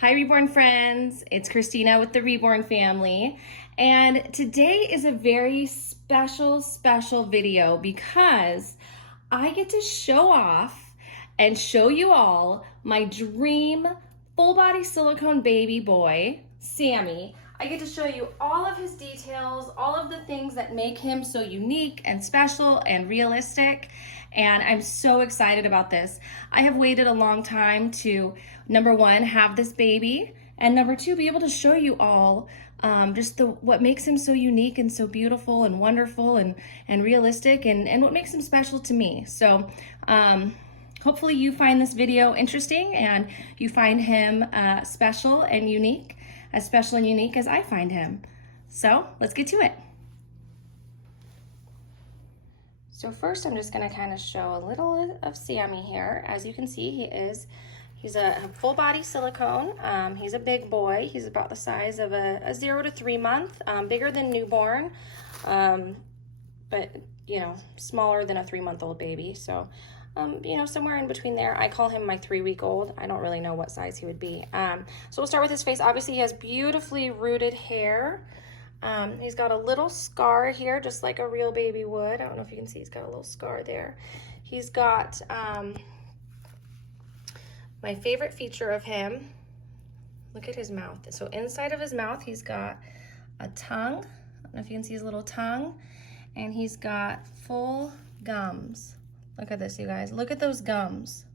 Hi, Reborn friends. It's Christina with the Reborn Family. And today is a very special video because I get to show off and show you all my dream full body silicone baby boy, Sammy. I get to show you all of his details, all of the things that make him so unique and special and realistic. And I'm so excited about this. I have waited a long time to, number one, have this baby, and number two, be able to show you all just what makes him so unique and so beautiful and wonderful and realistic and what makes him special to me. So hopefully you find this video interesting and you find him special and unique, as special and unique as I find him. So let's get to it. So first I'm just gonna kind of show a little of Sammy here. As you can see, he's a full body silicone. He's a big boy. He's about the size of a 0 to 3 month, bigger than newborn, but you know, smaller than a 3-month-old baby. So, you know, somewhere in between there. I call him my 3-week-old. I don't really know what size he would be. So we'll start with his face. Obviously he has beautifully rooted hair. He's got a little scar here, just like a real baby would. I don't know if you can see, he's got a little scar there. He's got, my favorite feature of him, look at his mouth. So inside of his mouth, he's got a tongue. I don't know if you can see his little tongue. And he's got full gums. Look at this, you guys. Look at those gums.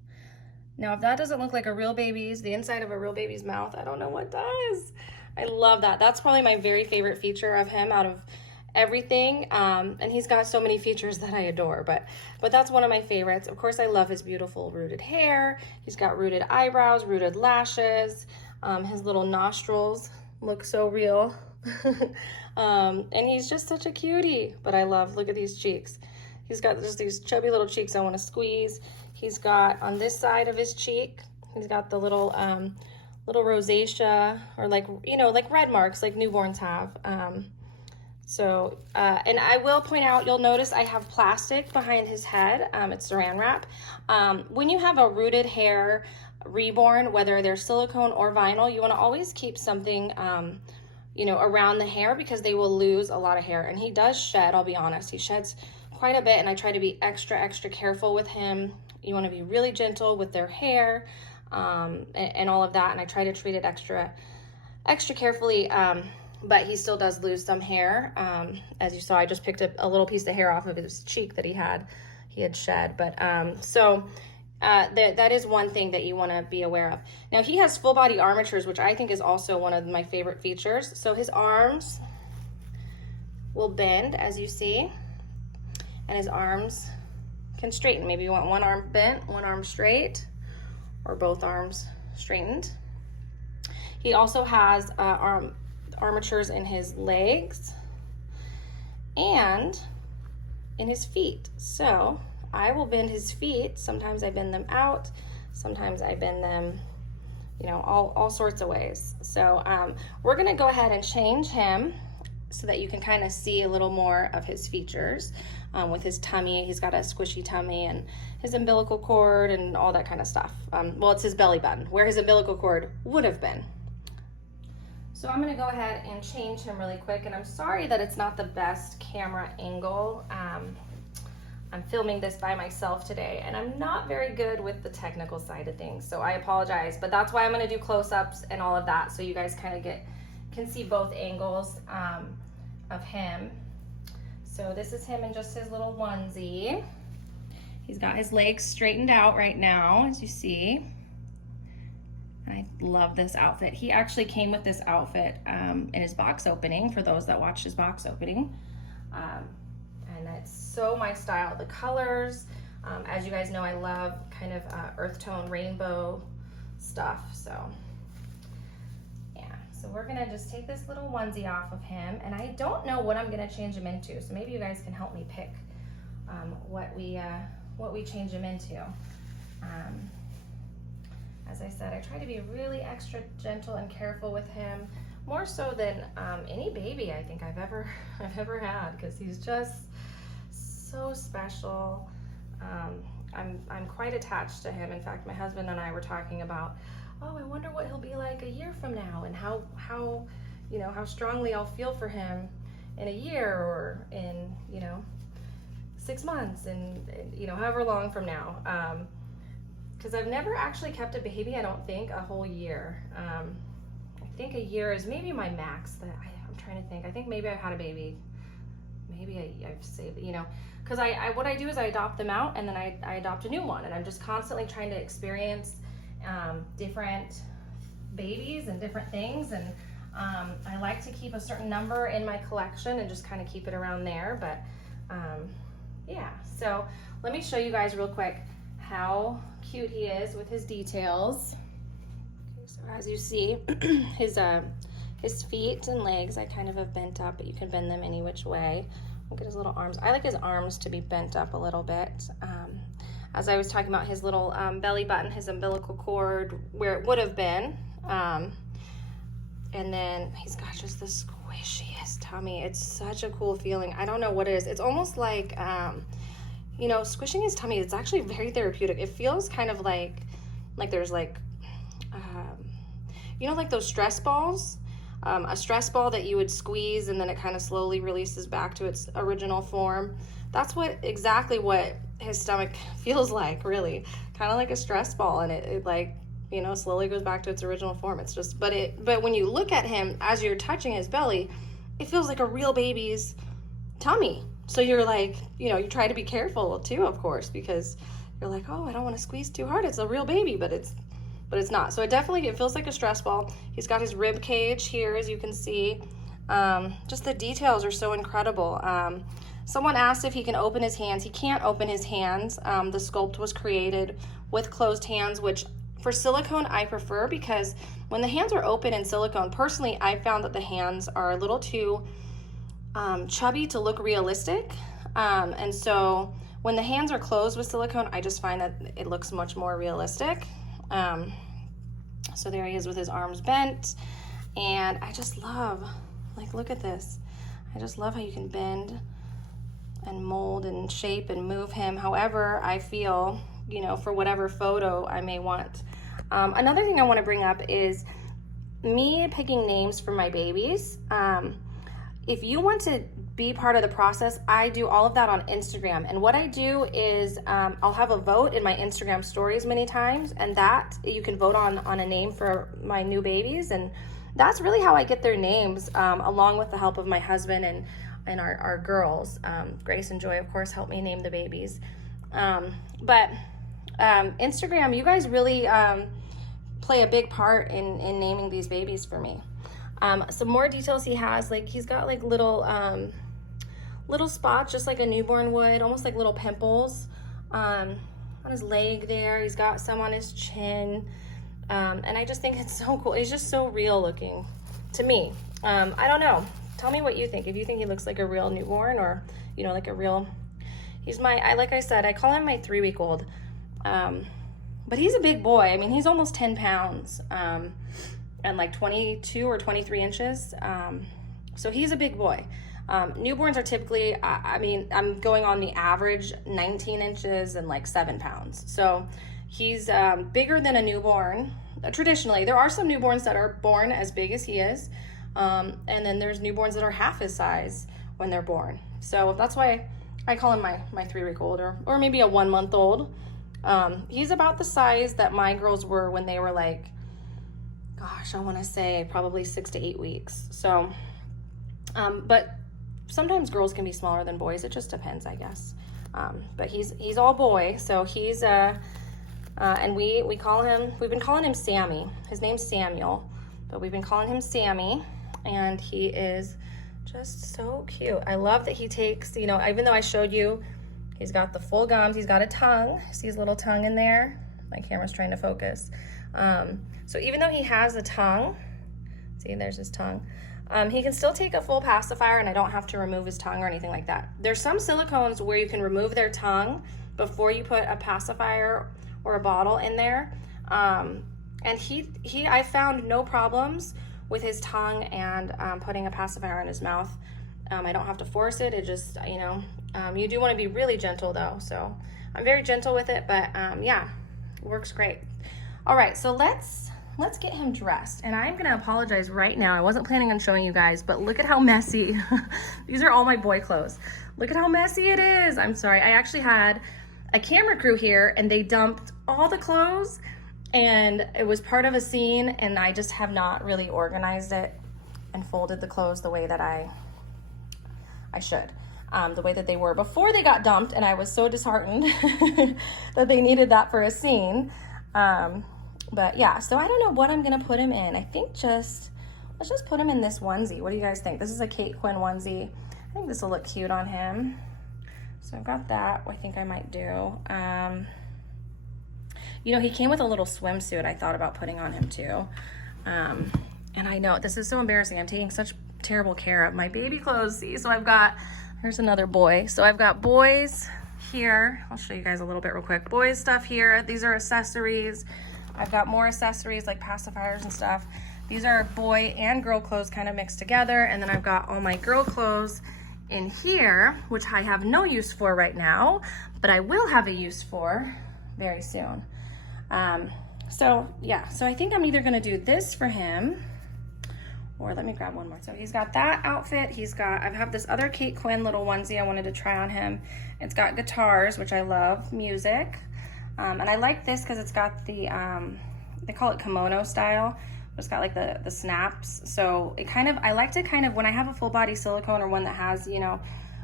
Now, if that doesn't look like the inside of a real baby's mouth, I don't know what does. I love that. That's probably my very favorite feature of him out of everything. And he's got so many features that I adore, but that's one of my favorites. Of course, I love his beautiful rooted hair. He's got rooted eyebrows, rooted lashes. His little nostrils look so real. And he's just such a cutie, but I love, look at these cheeks. He's got just these chubby little cheeks I want to squeeze. He's got on this side of his cheek, he's got the little rosacea, or like, you know, like red marks like newborns have. And I will point out, you'll notice I have plastic behind his head. It's saran wrap. When you have a rooted hair reborn, whether they're silicone or vinyl, you want to always keep something, you know, around the hair, because they will lose a lot of hair. And he does shed, I'll be honest. He sheds quite a bit, and I try to be extra careful with him. You want to be really gentle with their hair, and all of that. And I try to treat it extra carefully. But he still does lose some hair. As you saw, I just picked up a little piece of hair off of his cheek that he had shed. But that is one thing that you want to be aware of. Now, he has full body armatures, which I think is also one of my favorite features. So his arms will bend, as you see, and his arms can straighten. Maybe you want one arm bent, one arm straight, or both arms straightened. He also has armatures in his legs and in his feet. So I will bend his feet. Sometimes I bend them out. Sometimes I bend them, you know, all sorts of ways. So we're gonna go ahead and change him so that you can kind of see a little more of his features. With his tummy, he's got a squishy tummy, and his umbilical cord and all that kind of stuff. Well, it's his belly button, where his umbilical cord would have been. So I'm gonna go ahead and change him really quick, and I'm sorry that it's not the best camera angle. I'm filming this by myself today, and I'm not very good with the technical side of things, so I apologize, but that's why I'm gonna do close-ups and all of that, so you guys kind of can see both angles of him. So this is him in just his little onesie. He's got his legs straightened out right now, as you see. I love this outfit. He actually came with this outfit in his box opening, for those that watched his box opening. And it's so my style. The colors, as you guys know, I love kind of earth tone rainbow stuff. So yeah, so we're gonna just take this little onesie off of him, and I don't know what I'm gonna change him into. So maybe you guys can help me pick what we change him into. As I said, I try to be really extra gentle and careful with him, more so than any baby I think I've ever had, because he's just so special. I'm quite attached to him. In fact, my husband and I were talking about oh, I wonder what he'll be like a year from now, and how you know, how strongly I'll feel for him in a year, or in, you know, 6 months, and you know, however long from now. Because I've never actually kept a baby, I don't think, a whole year. I think a year is maybe my max. I'm trying to think. I think maybe I've had a baby. Maybe I've saved it, you know. Because what I do is I adopt them out, and then I adopt a new one. And I'm just constantly trying to experience different babies and different things. And I like to keep a certain number in my collection and just kind of keep it around there. But yeah, so let me show you guys real quick how cute he is with his details. Okay, so as you see, his feet and legs I kind of have bent up, but you can bend them any which way. Look at his little arms. I like his arms to be bent up a little bit. As I was talking about his little belly button, his umbilical cord, where it would have been. And then he's got just the squishiest tummy. It's such a cool feeling. I don't know what it is. It's almost like, you know, squishing his tummy, it's actually very therapeutic. It feels kind of like there's like, you know, like those stress balls? A stress ball that you would squeeze and then it kind of slowly releases back to its original form. That's exactly what his stomach feels like, really. Kind of like a stress ball, and it like, you know, slowly goes back to its original form. It's just, but when you look at him as you're touching his belly, it feels like a real baby's tummy. So you're like, you know, you try to be careful too, of course, because you're like, oh, I don't want to squeeze too hard. It's a real baby, but it's not. So it feels like a stress ball. He's got his rib cage here, as you can see. Just the details are so incredible. Someone asked if he can open his hands. He can't open his hands. The Sculpt was created with closed hands, which for silicone I prefer, because when the hands are open in silicone, personally, I found that the hands are a little too chubby to look realistic. And so when the hands are closed with silicone, I just find that it looks much more realistic. So there he is with his arms bent, and I just love, like, look at this. I just love how you can bend and mold and shape and move him however I feel, you know, for whatever photo I may want. Another thing I want to bring up is me picking names for my babies. If you want to be part of the process, I do all of that on Instagram. And what I do is I'll have a vote in my Instagram stories many times, and that you can vote on a name for my new babies. And that's really how I get their names, along with the help of my husband and our girls. Grace and Joy, of course, help me name the babies. But Instagram, you guys really play a big part in naming these babies for me. Some more details he has, like he's got like little spots, just like a newborn would, almost like little pimples on his leg there. He's got some on his chin, and I just think it's so cool. He's just so real looking to me. I don't know. Tell me what you think. If you think he looks like a real newborn, or, you know, like a real, like I said, I call him my 3-week-old. But he's a big boy. I mean, he's almost 10 pounds. And like 22 or 23 inches. So he's a big boy. Newborns are typically, I mean, I'm going on the average 19 inches and like 7 pounds. So he's bigger than a newborn. Traditionally, there are some newborns that are born as big as he is. And then there's newborns that are half his size when they're born. So that's why I call him my 3-week-old, or maybe a 1-month-old. He's about the size that my girls were when they were like, gosh, I want to say probably 6 to 8 weeks. So, but sometimes girls can be smaller than boys. It just depends, I guess. But he's all boy. So he's, and we've been calling him Sammy. His name's Samuel, but we've been calling him Sammy, and he is just so cute. I love that he takes, you know, even though I showed you, he's got the full gums, he's got a tongue. See his little tongue in there? My camera's trying to focus. So even though he has a tongue, see, there's his tongue, he can still take a full pacifier, and I don't have to remove his tongue or anything like that. There's some silicones where you can remove their tongue before you put a pacifier or a bottle in there. And I found no problems with his tongue and putting a pacifier in his mouth. I don't have to force it. It just, you know, you do want to be really gentle though. So I'm very gentle with it, but yeah, it works great. All right, so let's let's get him dressed. And I'm gonna apologize right now. I wasn't planning on showing you guys, but look at how messy. These are all my boy clothes. Look at how messy it is. I'm sorry. I actually had a camera crew here and they dumped all the clothes, and it was part of a scene, and I just have not really organized it and folded the clothes the way that I should. The way that they were before they got dumped, and I was so disheartened that they needed that for a scene. But yeah, so I don't know what I'm gonna put him in. I think let's just put him in this onesie. What do you guys think? This is a Kate Quinn onesie. I think this will look cute on him. So I've got that, I think I might do. You know, he came with a little swimsuit I thought about putting on him too. And I know, this is so embarrassing. I'm taking such terrible care of my baby clothes. See, so here's another boy. So I've got boys here. I'll show you guys a little bit real quick. Boys stuff here. These are accessories. I've got more accessories like pacifiers and stuff. These are boy and girl clothes kind of mixed together. And then I've got all my girl clothes in here, which I have no use for right now, but I will have a use for very soon. So yeah, so I think I'm either gonna do this for him, or let me grab one more. So he's got that outfit. I have this other Kate Quinn little onesie I wanted to try on him. It's got guitars, which I love, music. And I like this because it's got the, they call it kimono style. It's got like the snaps. So I like to kind of, when I have a full body silicone or one that has, you know,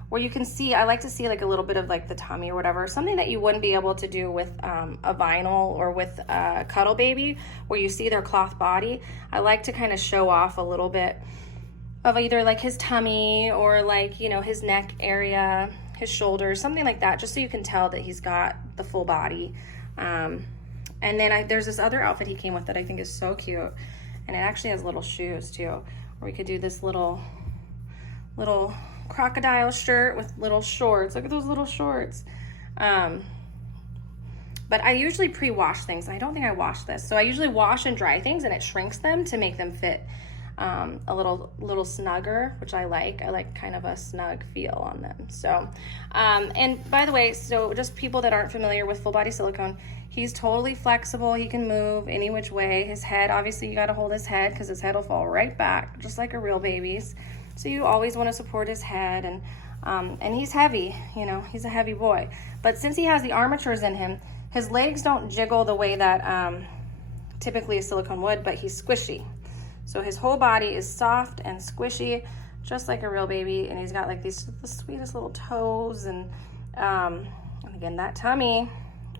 where you can see, I like to see like a little bit of like the tummy or whatever, something that you wouldn't be able to do with a vinyl or with a Cuddle Baby, where you see their cloth body. I like to kind of show off a little bit of either like his tummy or like, you know, his neck area, his shoulders, something like that, just so you can tell that he's got the full body. And then there's this other outfit he came with that I think is so cute, and it actually has little shoes too, where we could do this little crocodile shirt with little shorts. Look at those little shorts. But I usually pre-wash things. I don't think I wash this. So I usually wash and dry things, and it shrinks them to make them fit a little snugger, which I like. I like kind of a snug feel on them. So, and by the way, so just people that aren't familiar with full body silicone, he's totally flexible. He can move any which way. His head, obviously you got to hold his head because his head will fall right back, just like a real baby's. So you always want to support his head, and he's heavy, you know, he's a heavy boy. But since he has the armatures in him, his legs don't jiggle the way that typically a silicone would, but he's squishy. So his whole body is soft and squishy, just like a real baby. And he's got like the sweetest little toes, and again, that tummy.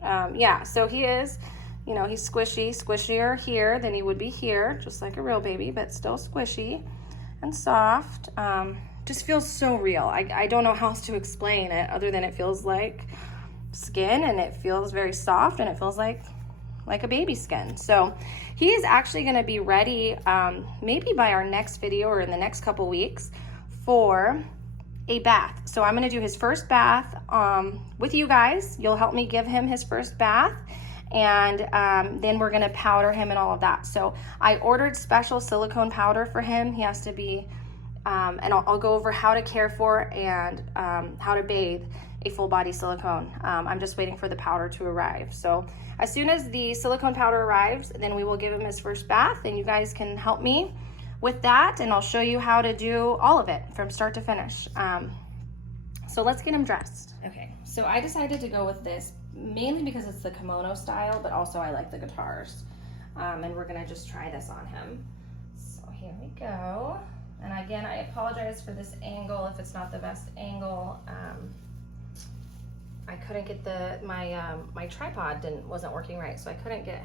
Yeah, so he is, you know, he's squishier here than he would be here, just like a real baby, but still squishy and soft. Just feels so real. I don't know how else to explain it other than it feels like skin, and it feels very soft, and it feels like a baby skin. So he is actually going to be ready maybe by our next video or in the next couple weeks for a bath. So I'm going to do his first bath with you guys. You'll help me give him his first bath, and then we're going to powder him and all of that. So I ordered special silicone powder for him. He has to be, and I'll go over how to care for and how to bathe a full body silicone. I'm just waiting for the powder to arrive. So as soon as the silicone powder arrives, then we will give him his first bath, and you guys can help me with that, and I'll show you how to do all of it from start to finish. So let's get him dressed. Okay, so I decided to go with this mainly because it's the kimono style, but also I like the guitars. And we're gonna just try this on him. So here we go. And again, I apologize for this angle if it's not the best angle. I couldn't get my tripod wasn't working right, so I couldn't get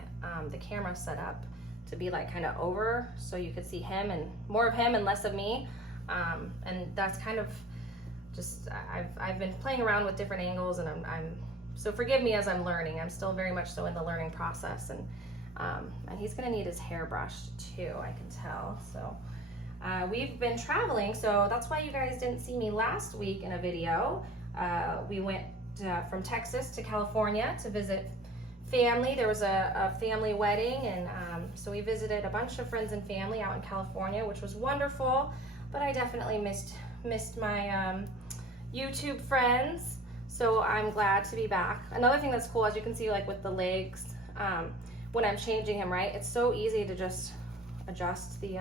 the camera set up to be like kind of over, so you could see him and more of him and less of me. And that's kind of just, I've been playing around with different angles, and so forgive me as I'm learning. I'm still very much so in the learning process, and he's gonna need his hair brushed too, I can tell. So we've been traveling, so that's why you guys didn't see me last week in a video. We went from Texas to California to visit family. There was a family wedding, and so we visited a bunch of friends and family out in California, which was wonderful, but I definitely missed my YouTube friends, so I'm glad to be back. Another thing that's cool, as you can see, like with the legs, when I'm changing him, right? It's so easy to just adjust the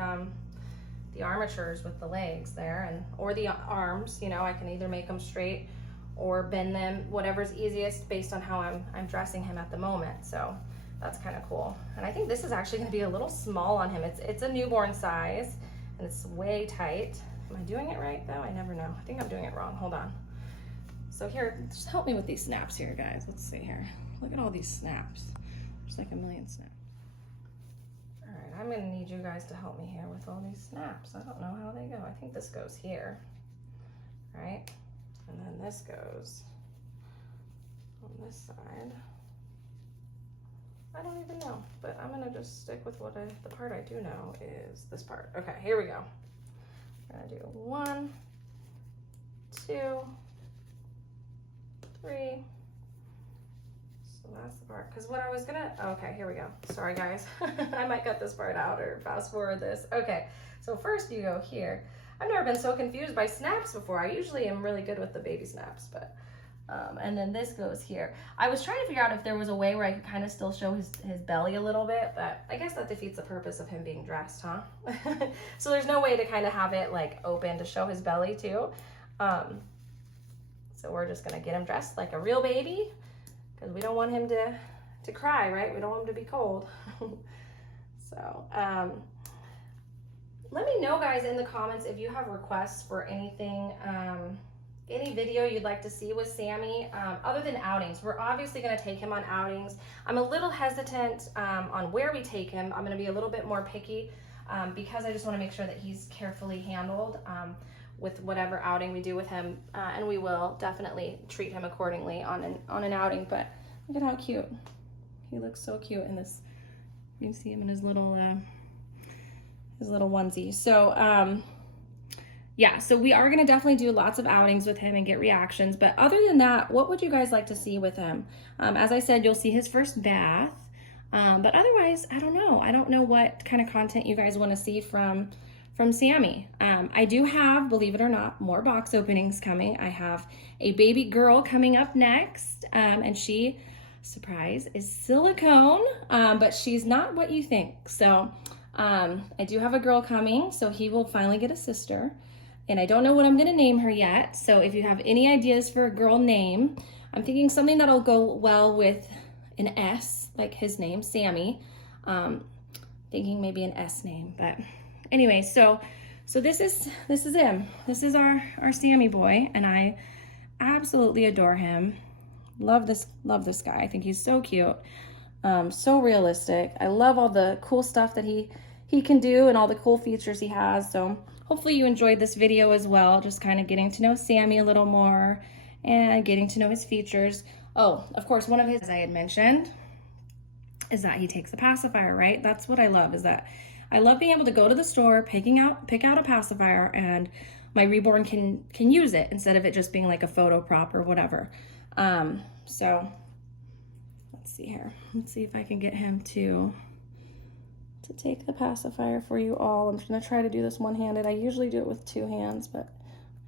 armatures with the legs there, and or the arms, you know, I can either make them straight or bend them, whatever's easiest based on how I'm dressing him at the moment. So that's kind of cool. And I think this is actually going to be a little small on him. It's a newborn size, and it's way tight. Am I doing it right though? I never know. I think I'm doing it wrong. Hold on. So here, just help me with these snaps here, guys. Let's see here. Look at all these snaps. There's like a million snaps. All right, I'm gonna need you guys to help me here with all these snaps. I don't know how they go. I think this goes here, right? And then this goes on this side. I don't even know, but I'm gonna just stick with what the part I do know is this part. Okay, here we go. We're gonna do 1, 2, 3. So that's the part, because what I was gonna, okay, here we go. Sorry guys, I might cut this part out or fast forward this. Okay, so first you go here. I've never been so confused by snaps before. I usually am really good with the baby snaps, but, and then this goes here. I was trying to figure out if there was a way where I could kind of still show his belly a little bit, but I guess that defeats the purpose of him being dressed, huh? So there's no way to kind of have it like open to show his belly too. So we're just gonna get him dressed like a real baby, because we don't want him to cry, right? We don't want him to be cold. So let me know, guys, in the comments if you have requests for anything, any video you'd like to see with Sammy, other than outings. We're obviously gonna take him on outings. I'm a little hesitant on where we take him. I'm gonna be a little bit more picky because I just wanna make sure that he's carefully handled with whatever outing we do with him, and we will definitely treat him accordingly on an outing. But look at how cute. He looks so cute in this. You can see him in his little onesie. So yeah, so we are gonna definitely do lots of outings with him and get reactions. But other than that, what would you guys like to see with him? As I said, you'll see his first bath. But otherwise, I don't know. I don't know what kind of content you guys want to see from Sammy. I do have, believe it or not, more box openings coming. I have a baby girl coming up next, and she, surprise, is Silicone, but she's not what you think. So I do have a girl coming, so he will finally get a sister, and I don't know what I'm gonna name her yet. So if you have any ideas for a girl name, I'm thinking something that'll go well with an S, like his name, Sammy. Thinking maybe an S name, but anyway, so this is him. This is our Sammy boy, and I absolutely adore him. Love this guy. I think he's so cute, so realistic. I love all the cool stuff that he can do and all the cool features he has. So hopefully you enjoyed this video as well, just kind of getting to know Sammy a little more and getting to know his features. Oh, of course, one of his, as I had mentioned, is that he takes a pacifier, right? That's what I love, is that I love being able to go to the store, pick out a pacifier, and my Reborn can use it instead of it just being like a photo prop or whatever. So let's see here. Let's see if I can get him to take the pacifier for you all. I'm just gonna try to do this one-handed. I usually do it with 2 hands, but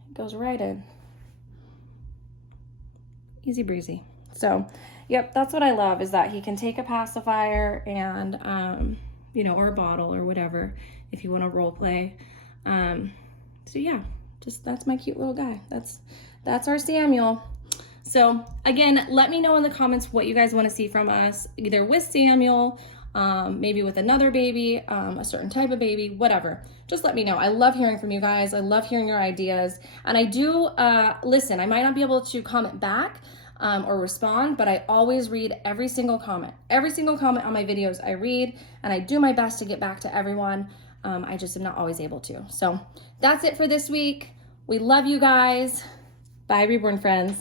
it goes right in. Easy breezy. So, yep, that's what I love, is that he can take a pacifier and, you know, or a bottle or whatever, if you want to role play. So yeah, just, that's my cute little guy. That's our Samuel. So again, let me know in the comments what you guys want to see from us, either with Samuel, maybe with another baby, a certain type of baby, whatever. Just let me know. I love hearing from you guys. I love hearing your ideas. And I do, listen, I might not be able to comment back or respond, but I always read every single comment. Every single comment on my videos I read, and I do my best to get back to everyone. I just am not always able to. So that's it for this week. We love you guys. Bye, Reborn friends.